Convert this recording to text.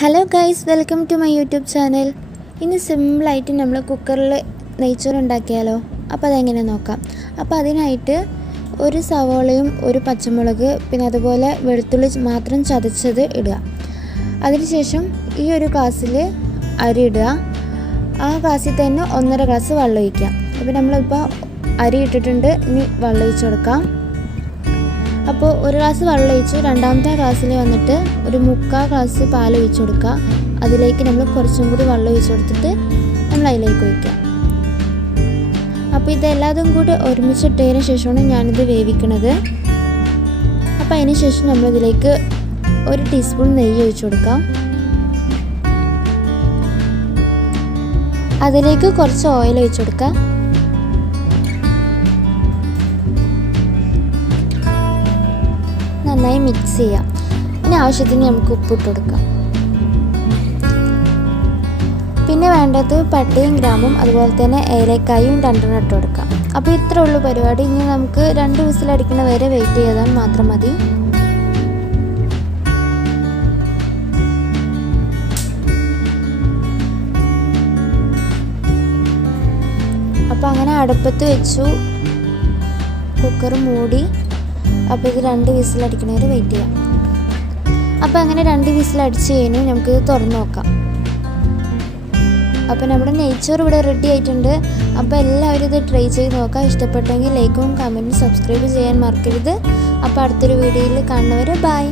Hello guys welcome to my YouTube channel ഇന്ന് സിമ്പിളായിട്ട് നമ്മൾ കുക്കറിൽ നെയ്ച്ചോറ് ഉണ്ടാക്കിയാലോ? അപ്പോൾ അതെങ്ങനെ നോക്കാം. അപ്പോൾ അതിനായിട്ട് ഒരു സവോളയും ഒരു പച്ചമുളക് പിന്നെ അതുപോലെ വെളുത്തുള്ളി മാത്രം ചതച്ചത് ഇടുക. അതിനുശേഷം ഈ ഒരു ഗ്ലാസ്സിൽ അരി ഇടുക. ആ ഗ്ലാസ്സിൽ തന്നെ ഒന്നര ഗ്ലാസ് വെള്ളം ഒഴിക്കുക. അപ്പോൾ നമ്മളിപ്പോൾ അരി ഇട്ടിട്ടുണ്ട് ഇനി വെള്ളം ഒഴിച്ച് കൊടുക്കാം. അപ്പോൾ ഒരു ഗ്ലാസ് വെള്ളം ഒഴിച്ചു രണ്ടാമത്തെ ഗ്ലാസ്സിൽ വന്നിട്ട് ഒരു മുക്കാൽ ഗ്ലാസ് പാൽ ഒഴിച്ചു കൊടുക്കുക അതിലേക്ക് നമ്മൾ കുറച്ചും കൂടി വെള്ളം ഒഴിച്ചു കൊടുത്തിട്ട് നമ്മൾ അതിലേക്ക് ഒഴിക്കുക അപ്പോൾ ഇതെല്ലാതും കൂടി ഒരുമിച്ചിട്ടതിന് ശേഷമാണ് ഞാനിത് വേവിക്കുന്നത് അപ്പോൾ അതിന് ശേഷം നമ്മളിതിലേക്ക് ഒരു ടീസ്പൂൺ നെയ്യ് ഒഴിച്ചു കൊടുക്കാം. അതിലേക്ക് കുറച്ച് ഓയിൽ ഒഴിച്ചു കൊടുക്കുക നന്നായി മിക്സ് ചെയ്യാം. പിന്നെ ആവശ്യത്തിന് നമുക്ക് ഉപ്പിട്ട് കൊടുക്കാം. പിന്നെ വേണ്ടത് പട്ടയും ഗ്രാമും അതുപോലെ തന്നെ ഏലക്കായും രണ്ടെണ്ണം ഇട്ട് കൊടുക്കാം. അപ്പോൾ ഇത്രേ ഉള്ളൂ പരിപാടി. ഇനി നമുക്ക് രണ്ട് വിസിലടിക്കുന്ന വരെ വെയിറ്റ് ചെയ്താൽ മാത്രം മതി. അപ്പോൾ അങ്ങനെ അടുപ്പത്ത് വെച്ചു. കുക്കർ മൂടി. അപ്പോൾ ഇത് രണ്ട് വിസിലടിക്കണവരെ വെയിറ്റ് ചെയ്യാം. അപ്പോൾ അങ്ങനെ രണ്ട് വിസിലടിച്ച് കഴിഞ്ഞു നമുക്കിത് തുറന്ന് നോക്കാം. അപ്പോൾ നമ്മുടെ നെയ്ച്ചോർ ഇവിടെ റെഡി ആയിട്ടുണ്ട്. അപ്പോൾ എല്ലാവരും ഇത് ട്രൈ ചെയ്ത് നോക്കാം. ഇഷ്ടപ്പെട്ടെങ്കിൽ ലൈക്കും കമന്റും സബ്സ്ക്രൈബ് ചെയ്യാൻ മറക്കരുത്. അപ്പോൾ അടുത്തൊരു വീഡിയോയിൽ കാണുന്നവരെ ബൈ